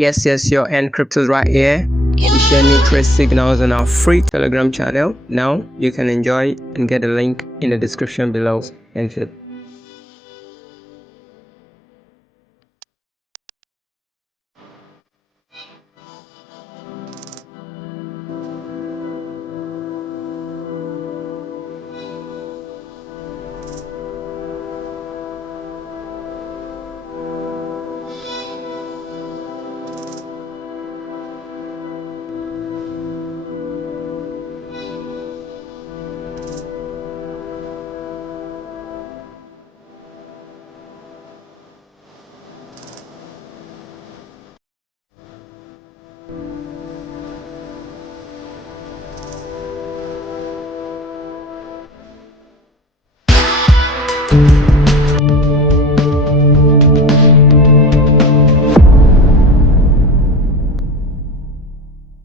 Yes, your Encrypt is right here. We share new trade signals on our free Telegram channel. Now you can enjoy and get a link in the description below. Thank you.